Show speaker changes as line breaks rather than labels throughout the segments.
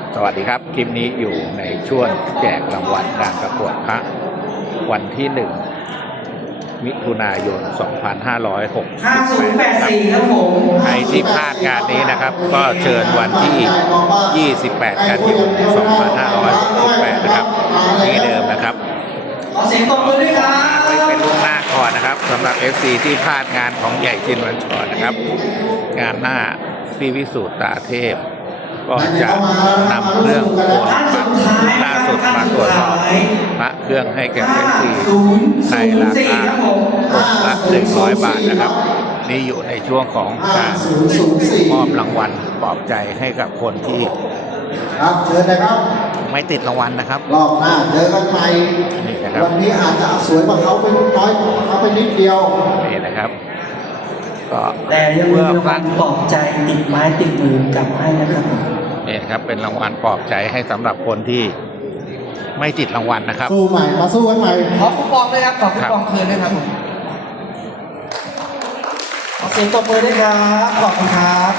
สวัสดีครับคลิปนี้อยู่ในช่วงแจกรางวัลการประกวดพระวันที่ 1 มิถุนายน 2568 ครับใครที่พลาดงานนี้นะครับก็เชิญวันที่ 28 กันยายน 2568 นะครับที่เดิมนะครับ
ขอเสียงปรบมือด้วยครับ
ไว้เป็นล่วงหน้าก่อนนะครับสำหรับ FC ที่พลาดงานของใหญ่จินวันชรนะครับงานหน้าพี่วิสูตรตาเทพก็จะนำเครื่องโอนล่าสุดมาตรวจสอบพระเครื่องให้แก่เอฟซีในราคาองค์ละ100 บาทนะครับนี่อยู่ในช่วงของการมอบรางวัลปลอบใจให้กับคนที่
ครับเชิญนะครับ
ไม่ติดรางวัลนะครับ
รอบหน้าเจอกันใหม่วันนี้อาจจะสวยกว่าเขาไปน้อยเขาไปนิดเดียว
นี่นะครับก็
แต่ยังมีรางวัลปลอบใจติดไม้ติดมือกลับให้นะครับ
นี่ครับเป็นรางวัลปลอบใจให้สำหรับคนที่ไม่ติดรางวัลนะครับ
สู้ใหม่มาสู้กันใหม่
ขอคูปองด้วยครับขอคูปองคืนด้วยครับผมขอเสียงตบมือด้วยครับขอบคุณครับ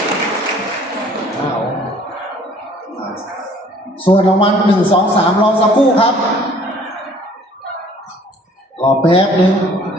ส่วนรางวัล1 2 3รอสักครู่ครับรอแป๊บนึง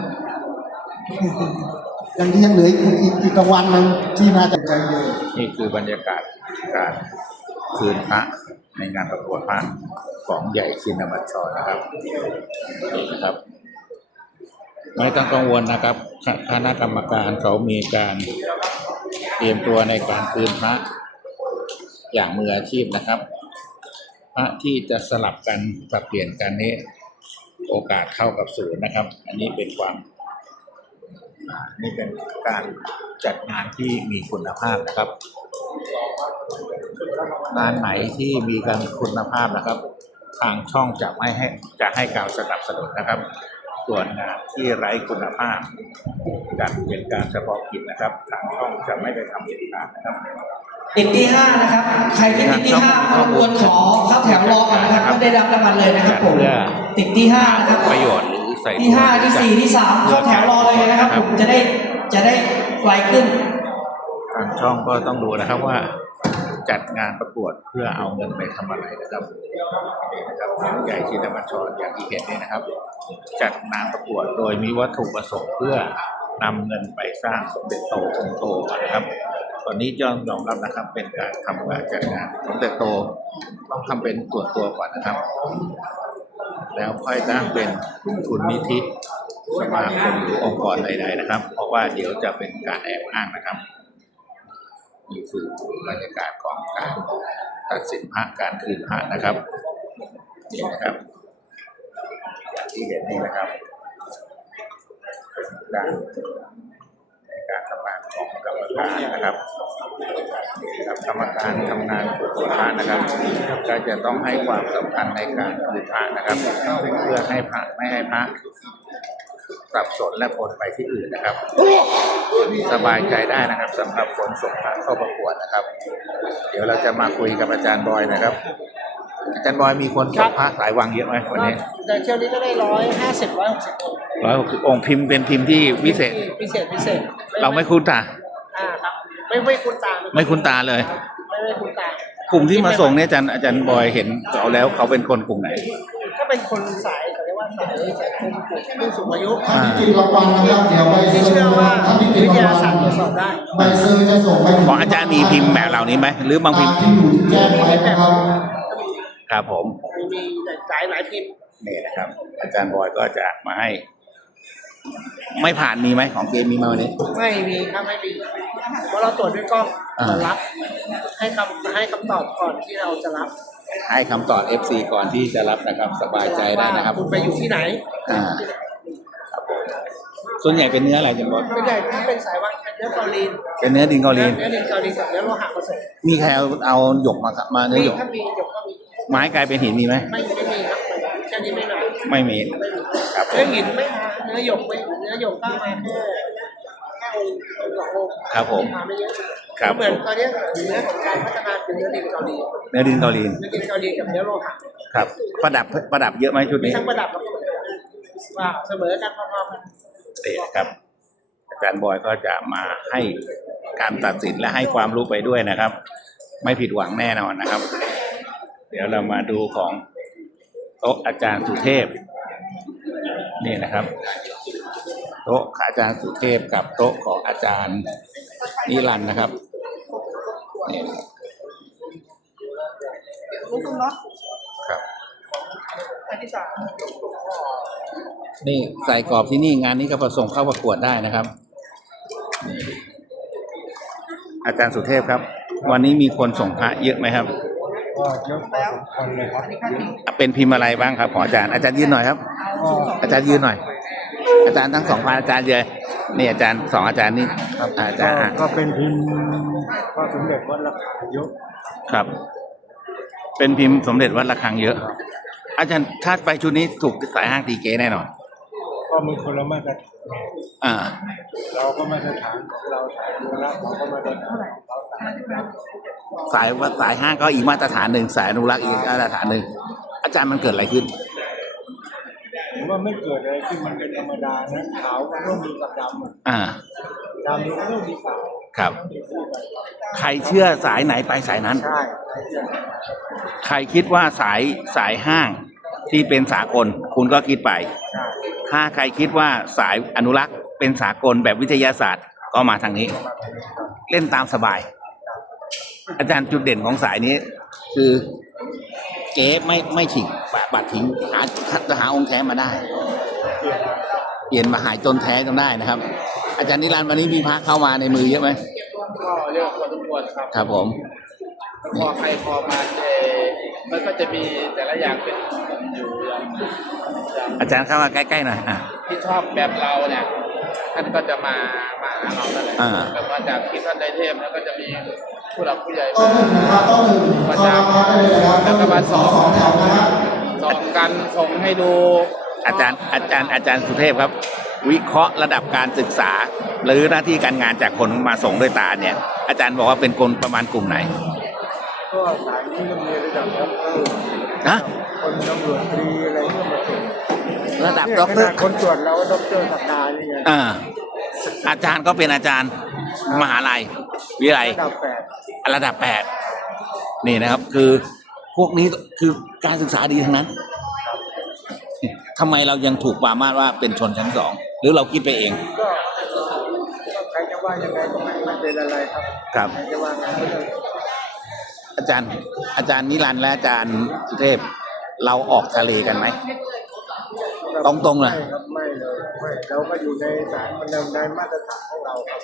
ยังเหลืออีกรางวัลนึงที่น่าจะใจเย็น
นี่คือบรรยากาศการคืนพระในงานประกวดพระของใหญ่ชินบัญชรนะครับนี่นะครับไม่ต้องกังวลนะครับคณะกรรมการเขามีการเตรียมตัวในการคืนพระอย่างมืออาชีพนะครับพระที่จะสลับกันปรับเปลี่ยนกันนี้โอกาสเข้ากับศูนย์นะครับอันนี้เป็นนี่เป็นการจัดงานที่มีคุณภาพนะครับงานไหนที่มีการคุณภาพนะครับทางช่องจะให้การสนับสนุนนะครับส่วนงานที่ไร้คุณภาพจัดเป็นการเฉพาะกิจนะครับทางช่องจะไม่ได้ทำเด็ดขาดนะครับ
ติดที่5นะครับใครที่ติดที่5ควรขอเข้าแถวรอก่อนนะครับก็ได้รับรางวัลเลยนะครับผมติดที่5นะครับ
ประโยชน์หรือใส่
ที่5ที่4ที่3เข้าแถวรอเลยนะครับผมจะได้ไวขึ้น
ทางช่องก็ต้องดูนะครับว่าจัดงานประกวดเพื่อเอาเงินไปทำอะไรนะครับใหญ่ชินบัญชรอย่างที่เห็นนี่นะครับจัดงานประกวดโดยมีวัตถุประสงค์เพื่อนำเงินไปสร้างสมเด็จโตองค์โตนะครับตอนนี้ยอมรับนะครับเป็นการทำงานจัดงานสมเด็จโตต้องทำเป็นส่วนตัวก่อนนะครับแล้วค่อยตั้งเป็นทุนนิธิสมาคมหรือองค์กรใดๆนะครับเพราะว่าเดี๋ยวจะเป็นการแอบอ้างนะครับนี่คือบรรยากาศของการตัดสินพระการคืนพระนะครับนี่นะครับอย่างที่เห็นนี่นะครับในการทำงานของกรรมการนะครับกรรมการทำงานตัวพระนะครับก็จะต้องให้ความสำคัญในการคืนพระนะครับเพื่อให้พระไม่ให้พระสับสนและปนไปที่อื่นนะครับสบายใจได้นะครับสำหรับคนส่งพระเข้าประกวดนะครับเดี๋ยวเราจะมาคุยกับอาจารย์บอยนะครับอาจารย์บอยมีคนส่งพระสายวังเยอะไหมวันนี้
แต่เที่ยวนี้ก็ได้150 160
องค์พิมพ์เป็นพิมพ์ที่พิเศษเราไม่คุ้นตา
ครับไม่คุ้นตา
ไม่คุ้นตาเลย
ไม่คุ้นตาก
ลุ่มที่มาส่งเนี่ยอาจารย์บอยเห็นเขาแล้วเขาเป็นคนกลุ่มไหน
ก็เป็นคนสายเขาเรียกว่าสายคนกลุ่มผู้สูงอายุ
ที่รางวัลนะครับเดี๋ยวไป
ที่เชื่อว่าวิทยาศาสตร์ตรวจสอบได้
ใบเซอร์จะส่งไป
ของอาจารย์มีพิมพ์แบบเหล่านี้ไหมหรือบางพิมพ์
ที่อยู่แจ้งไปนะครับ
ครับผม
มีหลายพิมพ์
นี่นะครับอาจารย์บอยก็จะมาให้ไม่ผ่านมีไหมของเกมมีมาวันนี้
ไม่มีครับไม่มีเพราะเราตรวจด้วยกล้องรับให้คำตอบก่อนที่เราจะรับ
ให้คำตอบ FC ก่อนที่จะรับนะครับสบายใจได้นะครับ
คุณไปอยู่ที่ไหน
ครับผมส่วนใหญ่เป็นเนื้ออะไรจังบอส
ส่วนใหญ่ถ้าเป็นสายวังเป็นเนื้อเกาหลี
เป็นเนื้อดินเกาหลี
กับเนื้อโลหะผสม
มีใครเอาหยกมาเนื้อหยก
ถ้ามีหยกก็มี
ไม้กลายเป็นหินมีไหม
ไม่มีครับแค่นี้ไม่มา
ไม่มี
ครับเนื้อหินไม่มาเนื้อหยกไม่เนื้อหยกก็มาแค่องค์
ครับผม
ครับเหมือนตอนนี้เนื้อของการพัฒนาเป็นเนื้อดินเกาหลี
เนื้อดินเกาหลี
กับเนื้อโลหะ
ครับประดับเยอะไหมชุดนี้
ทั้งประดับว่าเสมอกันพอๆกัน
เด็ดครับอาจารย์บอยก็จะมาให้การตัดสินและให้ความรู้ไปด้วยนะครับไม่ผิดหวังแน่นอนนะครับเดี๋ยวเรามาดูของโต๊ะอาจารย์สุเทพนี่นะครับ โต๊ะของอาจารย์สุเทพกับโต๊ะของอาจารย์นิรันดร์นะครับนี่ครับนี่ใส่กรอบที่นี่งานนี้ก็ประสงค์เข้าประกวดได้นะครับนี่อาจารย์สุเทพครับ วันนี้มีคนส่งพระเยอะไหมครับ
ก็เยอะพอสมควรเลยครับ
เป็นพิมพ์อะไรบ้างครับของอาจารย์ยืนหน่อยครับ
ก็
อาจารย์ยืนหน่อย อาจารย์ทั้งสองพันอาจารย์เลยนี่อาจารย์สองอาจารย์นี่ครับอาจารย์อ่ะ
ก็เป็นพิมพ์ก็สมเด็จวัดระฆังเยอะ
ครับ เป็นพิมพ์สมเด็จวัดระฆังเยอะ อาจารย์ถ้าไปชุดนี้ถูกสายห้างตีเก๋แน่นอน
ก็มีคนละมาตรฐาน
อ่า
เราก็มาตรฐานของเราสายอนุรักษ์เราก็มาตรฐานของเรา
สายห้างก็อีกมาตรฐานหนึ่งสายอนุรักษ์อีกมาตรฐานหนึ่งอาจารย์มันเกิดอะไรขึ้น
ผมว่าไม่เกิดอะไรที่มันเป็นธรรมดานะขาวมันต้องมีกับดำอะ
อ่า
ดำมันก็ต้องมีขาว
ครับ ใครเชื่อสายไหนไปสายนั้น
ใช่
ใครคิดว่าสายห้างที่เป็นสากลคุณก็คิดไป
ใช่
ถ้าใครคิดว่าสายอนุรักษ์เป็นสากลแบบวิทยาศาสตร์ก็มาทางนี้ เล่นตามสบาย อาจารย์จุดเด่นของสายนี้ คือเก๊ไม่ฉิงบัตรทิ้งหาองค์แท้มาได้ เปลี่ยนมาหายจนแท้จนได้นะครับ อาจารย์นิรันดร์วันนี้มีพระเข้ามาในมือเยอะไหม
ก็เยอะพอสมควรครับ
ครับผม
พอใครพอมามันก็จะมีแต่ละอย่างเป็นอยู่อย่าง
อาจารย์เข้ามาใกล้ๆหน่อย
ที่ชอบแบบเราเนี่ยท่านก็จะมาหาเรานั่นแหละก็มาจากที่ท่านได้เทพแล้วก็จะมีผู้หลักผู้ใหญ่
ต้องหนึ่งครับต้องหนึ่ง
มา
เข้า
จาก
มาได้เลยนะครับ
แล้วก็มาสอน
สองแถวนะครับ
กันส่งให้ดู
อาจารย์สุเทพครับ วิเคราะห์ระดับการศึกษา หรือหน้าที่การงานจากคนมาส่งด้วยตาเนี่ย อาจารย์บอกว่าเป็นคนประมาณกลุ่มไหน
ก็สายนี้ก็มีระดับด็อกเตอร์
ฮะ
คนตำรวจตรีอะไรก็มาส่ง
ระดับ
เนี่ย
ด็อกเตอร์
ขนาดคนตรวจเราก็ด็อกเตอร์สัปดาห์นี่ไง
อาจารย์ก็เป็นอาจารย์มหาลัยวิทยาลัย
ระดับแปด
ระดับนี่นะครับ คือพวกนี้คือการศึกษาดีทั้งนั้นทำไมเรายังถูกปรามาสว่าเป็นชนชั้นสองหรือเราคิดไปเอง
ก็ใครจะว่ายังไงก็ไม่เป็นอะไรครับ
ครับ
ใครจะว่าไงก็เรื่อง
อาจารย์นิรันดร์และอาจารย์สุเทพเราออกทะเลกันไหม ตรงๆเลย
ไม่ครับไม่เลยไม่เราก็อยู่ในสายมันในมาตรฐานของเราครับ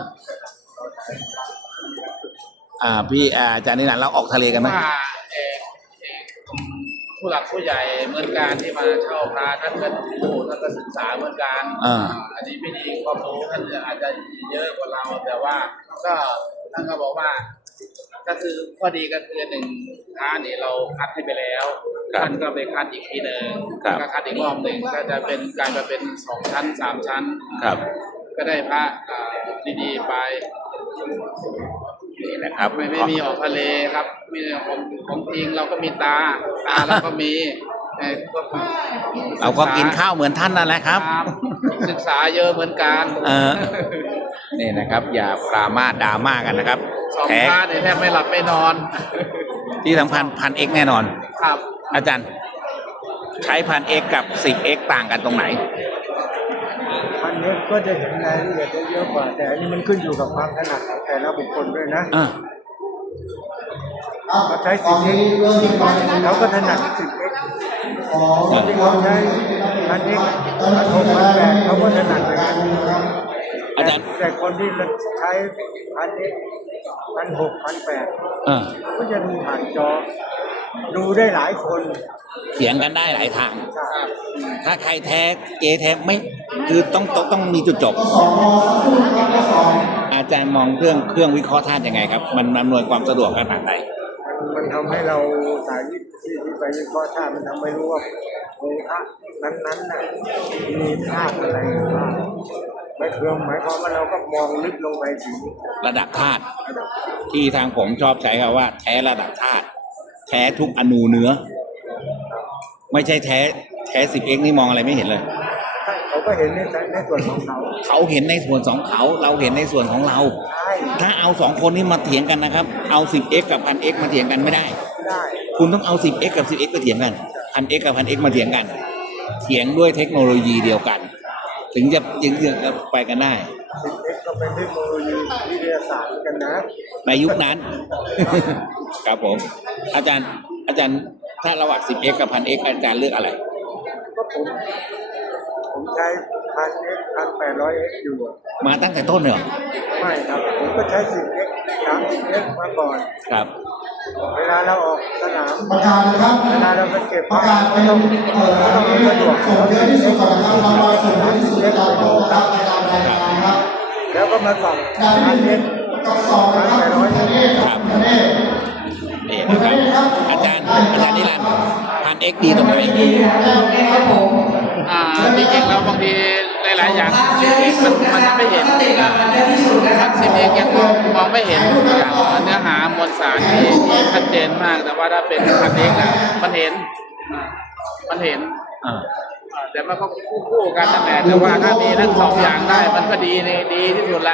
พี่อาจารย์นิรันดร์เราออกทะเลกันไหม
ว่าผู้หลักผู้ใหญ่เหมือนกันที่มาเช่าพระท่านก็ดูท่านก็ศึกษาเหมือนกันอันนี้ไม่ดีความรู้ท่านอาจจะเยอะกว่าเรา แต่ว่าก็ท่านก็บอกว่า ก็คือข้อดีก็คือหนึ่งพระนี่เราคัดให้ไปแล้วท่านก็ไปคัดอีกทีหนึ่งก็คัดอีกรอบหนึ่งก็จะเป็นกลายมาเป็น2 ชั้น 3 ชั้น
ครับ
ก็ได้พระดีๆไป
นี่นะครับ
ไม่มีออกทะเลครับ มีของจริงเราก็มีตาเราก็มี
เราก็กินข้าวเหมือนท่านนั่นแหละครับ
ศึกษาเยอะเหมือนกัน
นี่นะครับ อย่าปรามาสดราม่ากันนะครับ
สองพระเนี่ยแทบไม่หลับไม่นอน
ที่สำคัญ1,000x แน่นอน
ครับ
อาจารย์ใช้ 1,000x กับ 10x ต่างกันตรงไหน
อันนี้ก็จะเห็นรายละเอียดได้เยอะกว่า แต่อันนี้มันขึ้นอยู่กับความถนัดของแต่ละบุคคลด้วยนะเขาใช้10x เขาก็ถนัด10x ที่เขาใช้1,000x 1,600 เขาก็ถนัดเหมือนกัน
อาจารย์
แต่คนที่ใช้ 1,000x 1,600 1,800ก็จะดูผ่านจอ ดูได้หลายคน
เถียงกันได้หลายทาง ถ้าใครแท้เกแท้ไม่คือต้องมีจุดจบ อาจารย์มองเครื่องวิเคราะห์ธาตุยังไงครับ มันอำนวยความสะดวกขนาดไหน
มันทำให้เราสายวิธีที่ไปวิเคราะห์ธาตุมันทำให้รู้ว่าองค์พระนั้นๆน่ะมีธาตุอะไรบ้างไม่เคืองหมายความว่าเราก็มองลึกลงไปถึง
ระดับธาตุที่ทางผมชอบใช้คำว่า แท้ระดับธาตุแท้ทุกอนูเนื้อ ไม่ใช่แท้ 10x นี่มองอะไรไม่เห็นเลย
เขาก็เห็นในส่วนของเขา
เขาเห็นในส่วนของเขาเราเห็นในส่วนของเรา
ใช่
ถ้าเอา2 คนนี้มาเถียงกันนะครับ เอา 10x กับ 1,000x มาเถียงกันไม่ได้
ได้
คุณต้องเอา 10x กับ 10x ไปเถียงกัน 1000x กับ 1000x มาเถียงกัน เถียงด้วยเทคโนโลยีเดียวกัน ถึงจะไปกันได้
10x ก็เป็นเทคโนโลยีวิทยาศาสตร์เหมือนกันนะ
ในยุคนั้น ครับผม อาจารย์ถ้าระหว่าง 10x กับ 1000x อาจารย์เลือกอะไร
ก็ผมใช้ 1000x 1800x อยู่อะ
มาตั้งแต่ต้นเลยเหรอ
ไม่ครับ ผมก็ใช้ 10x 30x มาก่อน
ครับ
เวลาเราออกสนาม
ประกาศนะครับ
เวลาเราไปเก็บ
ประกาศเป็น
ต้อง
ที่
สะดวก
ส่งเยอะที่สุดก่อนนะครับรางวัลส่งเยอะที่สุดในการโตนะครับในการรายงานครับ
แล้วก็มาส่อง
การที่หนึ่งกับสองนะครับคุณธเนศครับคุณธเนศ
นี่นะครับ อาจารย์นิรันดร์ 1000x ดีตรงไหน
ดีครับผม
จริงๆแล้วบางทีหลายๆอย่าง มันไม่เห็น
มันเยอะที่สุดนะครับ
10เองยังมองไม่เห็นเนื้อหามวลสารที่ชัดเจนมาก แต่ว่าถ้าเป็น1000 เองอะมันเห็น แต่มันก็คู่กันนั่นแหละแต่ว่าถ้ามีทั้งสองอย่างได้มันก็ดีที่สุดละ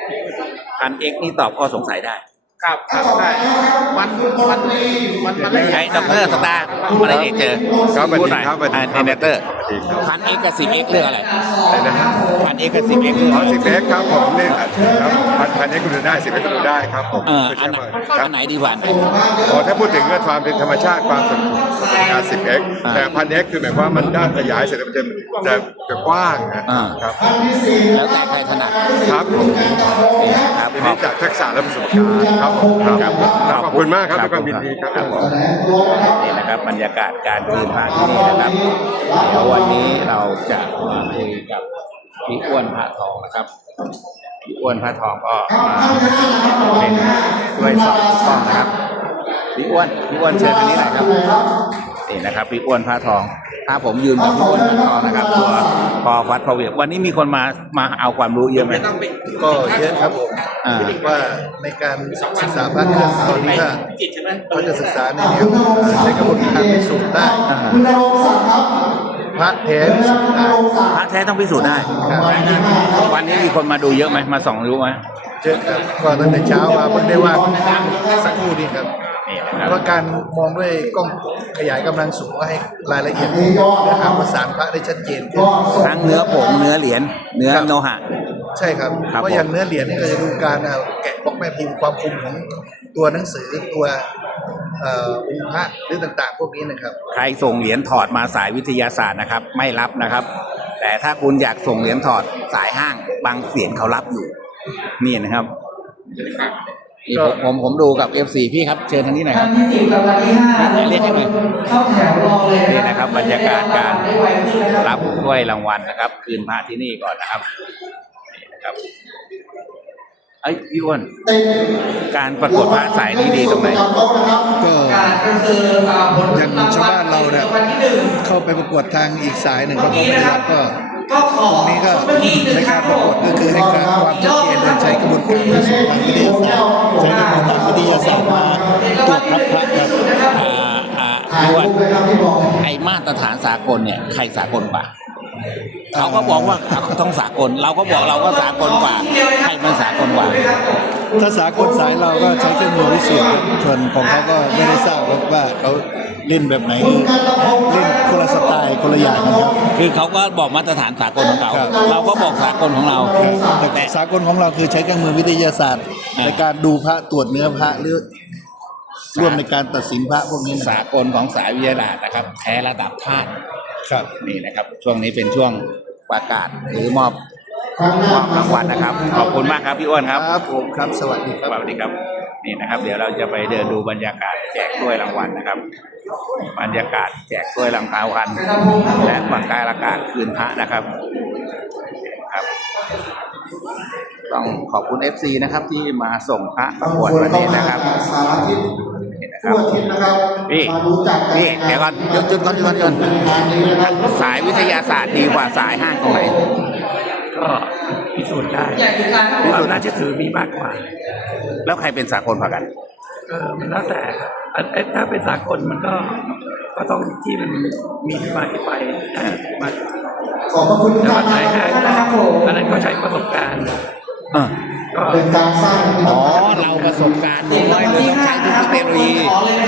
1000x นี่ตอบข้อสงสัยได้
ครับใช่มันไม่
ใช้
ใช่
ดรสตาร์มาได้เจอ
ครับ
พูดหน่อย
สวัสดีครับ
เนเตอร์ 1000x กับ 10x เรื่องอะไร
อะไรนะฮะ
1000x กับ 10x เรื่อง
อ๋อ
อะไร
10x ครับผมนี่ครับพันนี้คุณดูได้ 10x คุณดูได้ครับผม
อันไหน
ครั
อั
บ
นไหนดีกว่า
อ๋อถ้าพูดถึงความเป็นธรรมชาติความสมดุลการ 10x แต่ 1000x คือหมายความว่ามันด้านขยายเสร็จแล้วมันจะกว้างนะครับ
แล้วแต่ใครถนัด
ครับผม
ครับ
ทีนี้จากทักษะและประสบการณ์ครับผมครับขอบคุณมากครับด้วยความยินดีครับผม
นี่นะครับบรรยากาศการคืนพระที่นี่นะครับ เดี๋ยววันนี้เราจะมาคุยกับพี่อ้วนพระทองนะครับพี่อ้วนพระทองก็มาเป็นช่วยสอนถูกต้องนะครับพี่อ้วนเชิญทางนี้หน่อยครับนี่นะครับพี่อ้วนพระทองถ้าผมยืนกับพี่อ้วนพระทองนะครับตัวพอฟัดพอเวียวันนี้มีคนมาเอาความรู้เยอะไหม
ก็เยอะครับผมว่าในการศึกษาพระเครื่องตอนนี้ก็จะศึกษาในแนวใช้กระบวนการพิสูจน์ได้
คุณนรงค์ศักดิ์ครับ
พระแท้พิสูจน์ได้
พระแท้ต้องพิสูจน์ได้ วันนี้มีคนมาดูเยอะไหมมาส่องรู้ไหม
เยอะครับก็ตั้งแต่เช้ามาเพิ่งได้ว่าสักครู่นี้ครับ
นี่นะครับ
เพราะการมองด้วยกล้องขยายกำลังสูงก็ให้รายละเอียดเนื้อหาประสานพระได้ชัดเจนขึ้น
ทั้งเนื้อผงเนื้อเหรียญเนื้อโลหะ
ใช่ครับ
ครับ
เพราะอย่างเนื้อเหรียญนี่ก็จะดูการแกะบล็อกแม่พิมพ์ความคมของตัวหนังสือตัวองค์พระหรือต่างๆ พวกนี้นะครับ
ใครส่งเหรียญถอดมาสายวิทยาศาสตร์นะครับ ไม่รับนะครับ แต่ถ้าคุณอยากส่งเหรียญถอดสายห้างบางเสียนเขารับอยู่ นี่นะครับนี่ผมดูกับ FC พี่ครับเชิญทางนี้หน่อยค
ท่า
รั
น
บ
ที่ติดรางวัลที่5
เรียกให้หน่อย
เข้าแถวรอเลย
นี่นะครับบรรยากาศการ
ได้ไวขึ้นนะครับ
รับถ้วยรางวัลนะครับ คืนพระที่นี่ก่อนนะครับนี่นะครับไอ้ยพี่อ้วนการประกวดพระสายนี้ดีตรงไหน
ก็
การก็คือผล
อย่างชาวบ้านเราเนี่ย
รางวัลที่หนึ่ง
เข้าไปประกวดทางอีกสายหนึ่งเขาก็ไม่ได้รับก็
ก็ขอ
ตรงนี้ก็
เมื่อกี้หนึ่ง
ใน
ค
การ
บ
ประกวดก็คือให้การความชัดเจนโดยใช้กระบวนการพิสูจน์ทางวิทยาศาสตร์ใช้กระบวนการวิทยาศาสตร์มาตรวจรับพระครับ
พี่อ้วนไอมาตรฐานสากลเนี่ยใครสากลกว่าเขาก็บอกว่าเขาต้องสากล เราก็บอกเราก็สากลกว่าใครมันสากลกว่า
ถ้าสากลสายเราก็ใช้เครื่องมือพิสูจน์ครับส่วนของเขาก็ไม่ได้ทราบครับว่าเขาเล่นแบบไหนเล่นคนละสไตล์คนละอย่างกันครับ
คือเขาก็บอกมาตรฐานสากลของเขา
ครับ
เราก็บอกสากลของเรา
แต่สากลของเราคือใช้เครื่องมือวิทยาศาสตร์ ในการดูพระตรวจเนื้อพระหรือร่วมในการตัดสินพระพวกนี้นะ
สากลของสายวิทยาศาสตร์นะครับแท้ระดับชาติ
ครับ
นี่นะครับ ช่วงนี้เป็นช่วงประกาศหรือมอบรางวัลนะครับ ขอบคุณมากครับพี่อ้วนครับ
ครับผมครับสวัสดีครับ
สวัสดีครับนี่นะครับ เดี๋ยวเราจะไปเดินดูบรรยากาศแจกถ้วยรางวัลนะครับ บรรยากาศแจกถ้วยรางวัลและประกาศคืนพระนะครับครับ ต้องขอบคุณ FC นะครับที่มาส่งพระประกวดวันนี้นะครับ
สารทิศ
นี่นะค
ทั่
รับ
วทิศนะครับ
พี่
มารู้จักกัน
พี่เดี๋ยวก่อนหยุดก่อน
งานนี้นะครับ
สายวิทยาศาสตร์ดีกว่าสายห้างตรงไหน
ก็พิสูจน์ได้
อยากติดตามครับ
ความน่าเชื่อถือมีมากกว่า
แล้วใครเป็นสากลพากัน
มันแล้วแต่ครับถ้าเป็นสากลมันก็ต้องที่มันมีที่มาที่ไปมา
ขอบพระคุณทุก
แต่
ท่า
ว่าน สาย
นะ
ห้าง
ครับ
ก็อันนั้นก็ใช้ประสบการณ์
อ่า
ก็
เป็นการสร้างมิต
อ๋
ร
อ
ภาพ
เราประสบการณ์
ติด
น้
รา
อง ย
วัล
เลย
ที่
ต้องใช้
5
ทุ
นะ
ก
ครับ
เทคโนโลยี
ขอเลยนะครับ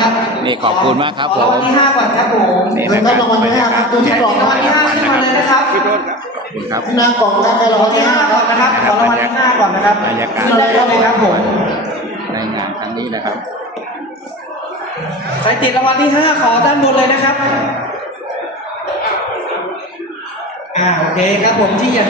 นี่ขอบคุณมากครับผม
รางวัลที่ห้าก่อนครับผม
นี่
เงิน
นะค
รางวัลที่ห้าครับตัวที่กล่อง
รางวัลที่ห้าขึ้นมาเลยนะครับ
ขอบคุณครับ
หน้ากล่องครับให้รางวัลที่
ที่
ห้า
ห้า
ค
ก่
รั
อบ นนะครับขอรางวัลที่ห้าก่อนนะครับ
บรรยากาศ
ขึ้นได้เลยครับผม
ในงานครั้งนี้นะครับ
ใครติดรางวัลที่ห้าขอด้านบนเลยนะครับโอเคครับผมที่ยัง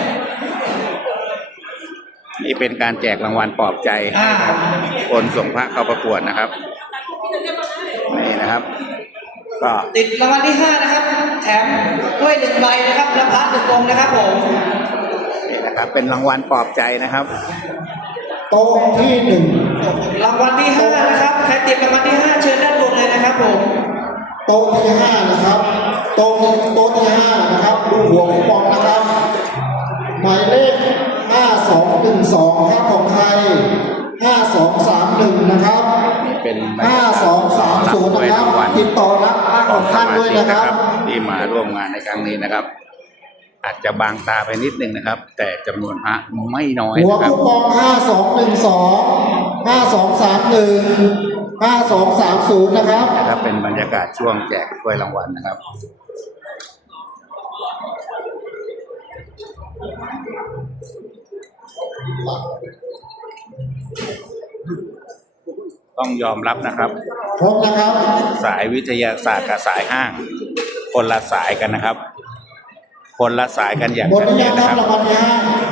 นี่เป็นการแจกรางวัลปลอบใจให้กับคนส่งพระเข้าประกวดนะครับ นี่นะครับ ก็
ติดรางวัลที่ห้านะครับ แถมด้วยหนึ่งใบนะครับและพระหนึ่งองค์นะครับผม
นี่นะครับเป็นรางวัลปลอบใจนะครับ
โต๊ะที่หนึ่ง
รางวัลที่ห้านะครับใครติดรางวัลที่ห้าเชิญด้านบนเลยนะครับผม
โต๊ะที่ห้านะครับโต๊ะที่ห้านะครับดูหัวคูปองนะครับหมายเลข5212ครับของไทย5231นะครับ
เป็น
5230นะครับติดต่อรับมากของท่านด้วยนะครับ
ที่มาร่วมงานในครั้งนี้นะครับ อาจจะบางตาไปนิดนึงนะครับ แต่จำนวนพระไม่น้อย
หัว
นะครับ
คูปอง5212 5231 5230นะครับ
นะครับเป็นบรรยากาศช่วงแจกถ้วยรางวัลนะครับ ต้องยอมรับนะครับ
ครบนะครับ
สายวิทยาศาสตร์กับสายห้าง คนละสายกันนะครับ คนละสายกันอย่าง
หมด
ชัด
หรือ
เจ
ยั
น
ง
นะ
ค
ค
รั
รั
บบ รางวัลที่ห้า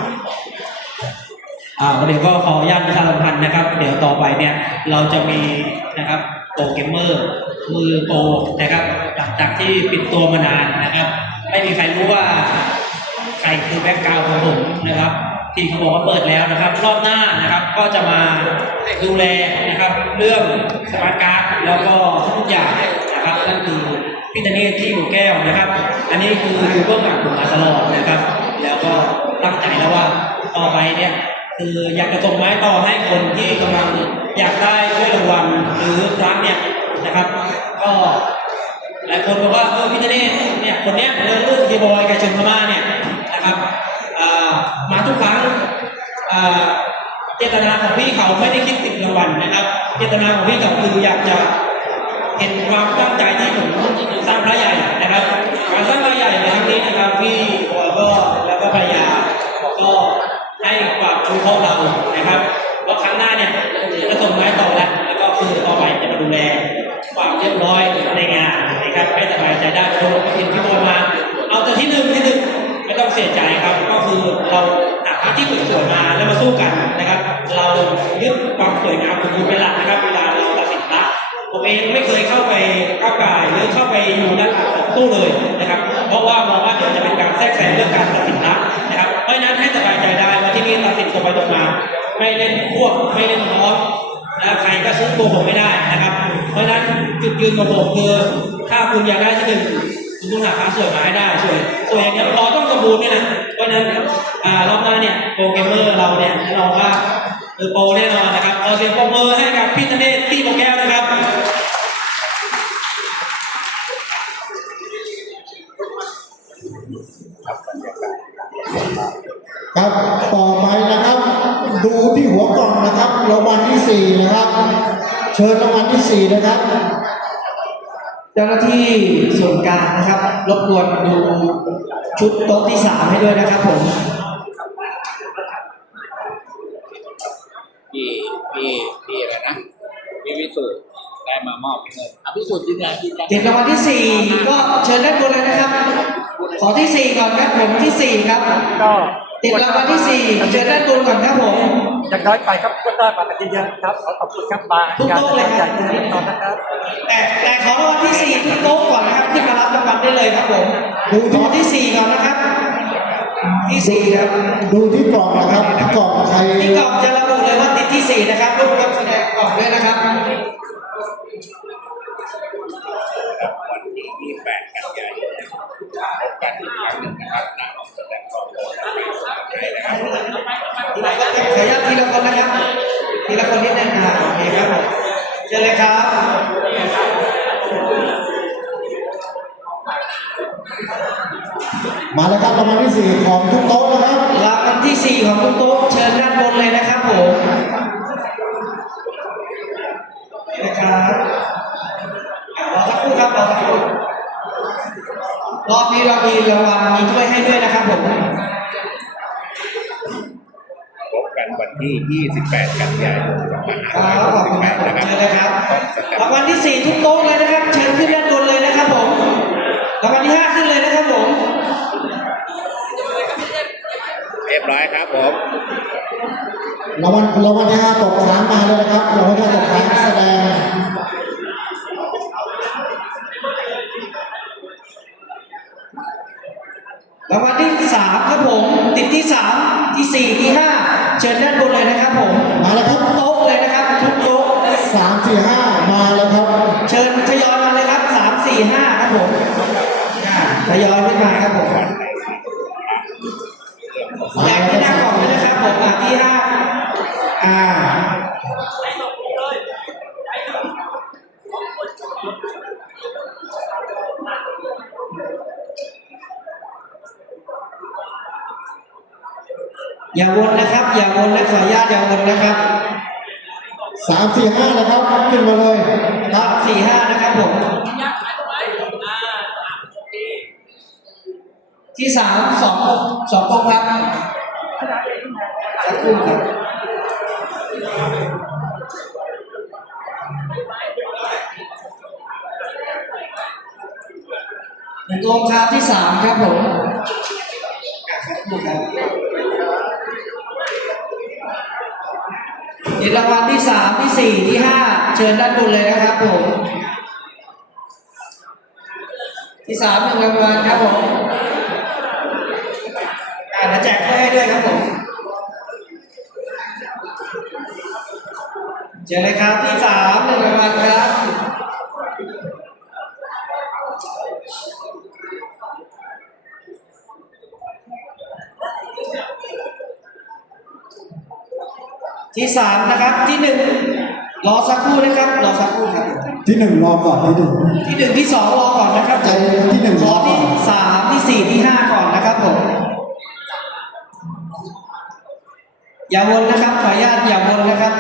เดี๋ยวก็ขออนุญาตประชาสัมพันธ์นะครับ เดี๋ยวต่อไปเนี่ยเราจะมีนะครับโปรเกมเมอร์มือโปรนะครับหลังจากที่ปิดตัวมานานนะครับ ไม่มีใครรู้ว่าใครคือแบ็คกราวด์ของผมนะครับ ที่เขาบอกว่าเปิดแล้วนะครับ รอบหน้านะครับก็จะมาดูแลนะครับ เรื่องสมาร์ทการ์ดแล้วก็ทุกอย่างนะครับนั่นคือพิธเนศที่อยู่แก้วนะครับ อันนี้คือเบื้องหลังผมมาตลอดนะครับ แล้วก็ตั้งใจแล้วว่าต่อไปเนี่ยคืออยากจะส่งไม้ต่อให้คนที่กำลังอยากได้ถ้วยรางวัลหรือรักเนี่ยนะครับ ก็หลายคนบอกว่าพิธเนศเนี่ยคนเนี้ยเรื่องลูกทีบอยกับชนพม่าเนี่ยนะครับมาทุกครั้งเจตนาของพี่เขาไม่ได้คิดติดรางวัลนะครับ เจตนาของพี่เขาคืออยากจะเห็นความตั้งใจที่ผมสร้างพระใหญ่นะครับการสร้างพระใหญ่ในครั้งนี้นะครับพี่บอยก็แล้วก็ภรรยาก็ให้ความรู้ข้อเรานะครับว่าครั้งหน้าเนี่ยจะส่งไม้ต่อแล้วก็คือต่อไปจะมาดูแลความเรียบร้อยในงานนะครับให้สบายใจได้ทุกคนเห็นพี่บอยมาเอาแต่ที่หนึ่งไม่ต้องเสียใจครับก็คือเราหาพระที่สวยๆมาแล้วมาสู้กันนะครับ เรายึดความสวยงามของคุณเป็นหลักนะครับเวลาเราตัดสินพระผมเองไม่เคยเข้าไปก้าวไก่หรือเข้าไปอยู่ด้านหลังของตู้เลยนะครับ เพราะว่ามองว่าเดี๋ยวจะเป็นการแทรกแซงเรื่องการตัดสินพระนะครับเพราะฉะนั้นให้สบายใจได้ว่าที่นี่ตัดสินตรงไปตรงมาไม่เล่นพวกไม่เล่นน้องนะใครก็ซื้อตัวผมไม่ได้นะครับ เพราะฉะนั้นจุดยืนของผมคือถ้าคุณอยากได้ที่หนึ่งคุณต้องหาพระสวยมาให้ได้สวยอย่างเดียวพอต้องสมบูรณ์เนี่ยนะเพราะฉะนั้นรอบหน้าเนี่ยโปรแกรมเมอร์เราเนี่ยแน่นอนว่าโปรแน่นอนนะครับขอเสียงปรบมือให้กับพี่ธเนศที่บางแก้วนะครับ
ครับต่อไปนะครับ ดูที่หัวกล่องนะครับรางวัลที่สี่นะครับ เชิญรางวัลที่สี่นะครับ
เจ้าหน้าที่ส่วนกลางนะครับรบกวนดูชุดโต๊ะที่3ให้ด้วยนะครับผม
พี่อะไรนะพี่วิสุทธิ์ได้มามอบเงินพิสุทธิ์ยืนยัน
ติดรางวัลที่4ก็เชิญด้านบนเลยนะครับ ขอที่4ก่อนครับผมที่4ครับ
ก็
ติดรางวัลที่4เชิญด้านบนก่อนครับผม
อย่างน้อยไปครับก็ได้มากันเยอะๆครับขอขอบคุณครับมา
ทุก
การ
โต๊ะเลยค
จั
รับ
ดที่ตอนนะครับ
แต่ขอรางวัลที่4ทุกโต๊ะก่อนนะครับขึ้นมารับรางวัลได้เลยครับผมดูขอที่4ก่อนนะครับที่4ครับ
ดูที่กล่องนะครับที่กล่องใคร
ที่กล่องจะระบุเลยว่าติดที่4นะครับรูปรับแสดงกล่องด้วยนะครับ
วันที่28 กันยายนพบกันอีกครั้งหนึ่งนะครับนำแสดงความโกรธให้นะครับ
ขออนุญาตทีละคนนะครับทีละคนนิดนึงโอเคครับผมเชิญเลยครับ
มาแล้วครับรางวัลที่สี่ของทุกโต๊ะนะครับ
รางวัลที่4ของทุกโต๊ะเชิญด้านบนเลยนะครับผมนะครับครับรอสักครู่รอบนี้เรามีรางวัลมีถ้วยให้ด้วยนะครับผม
พบกันวันที่ 28 กันยายน
ครับขอบคุณครับผม
2568
เชิญเลยครับ
นะครับ
รางวัลที่ 4 ทุกโต๊ะเลยนะครับ เชิญขึ้นด้านบนเลยนะครับผมรางวัลที่ 5 ขึ้นเลยนะครับผม
เรียบร้อยครับผม
รางวัลที่5ตกค้างมาเลยนะครับรางวัลที่5ตกค้างแสดง
รางวัลที่ 3 ครับผมติดที่ 3 ที่ 4 ที่ 5 เชิญด้านบนเลยนะครับผม
มาแล้วครับ
โต๊ะเลยนะครับทุกโต๊ะ
3 4 5มาแล้วครับ
เชิญทยอยมาเลยครับ 3 4 5 ครับผมทยอยขึ้นมาครับผมแจกที่หน้ากล่องเลยนะครับผมที่ อย่าวนนะครับ อย่าวนนะขออนุญาตอย่าวนนะครับ
3 4 5นะครับขึ้นมาเลย
ครับ4-5นะครับผมที่3 2ตรงครับสักครู่ครับ1 องค์ครับที่ 3 ครับผมสักครู่ครับติดรางวัลที่ 3 ที่ 4 ที่ 5 เชิญด้านบนเลยนะครับผมที่ 3 1 รางวัลครับผมแล้วแจกให้ด้วยครับผมเชิญเลยครับที่ 3 1 รางวัลครับที่ 3 นะครับที่ 1 รอสักครู่นะครับรอสักครู่ครับ
ที่1รอก่อนที่
ที่ 1 ที่ 2 รอก่อนนะครับ
ใจเย็นที่1
ขอที่ 3 ที่ 4 ที่ 5 ก่อนนะครับผมอย่าวนนะครับขออนุญาตอย่าวนนะครับ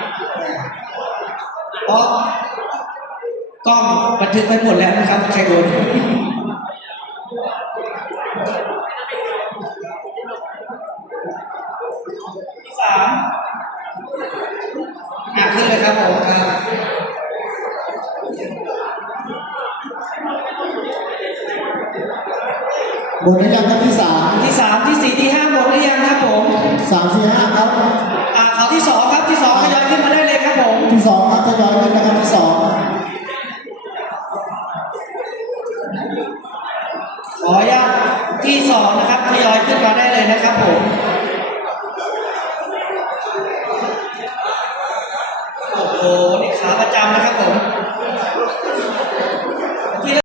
เพราะกล้องบันทึกไปหมดแล้วนะครับใครวนที่ 3ขึ้นเลยครับผมครับ
หมดหรือยังครับที่
ที่ 3 ที่ 4 ที่ 5 หมดหรือยังครับผม
3 3 4 5ครับ
ขอที่ 2 ครับที่ 2 ทยอยขึ้นมาได้เลยครับผม
ที่2ครับทยอยขึ้นนะครับที่
ขออนุญาตที่ 2 นะครับทยอยขึ้นมาได้เลยนะครับผมโอ้โหนี่ขาประจำนะครับผม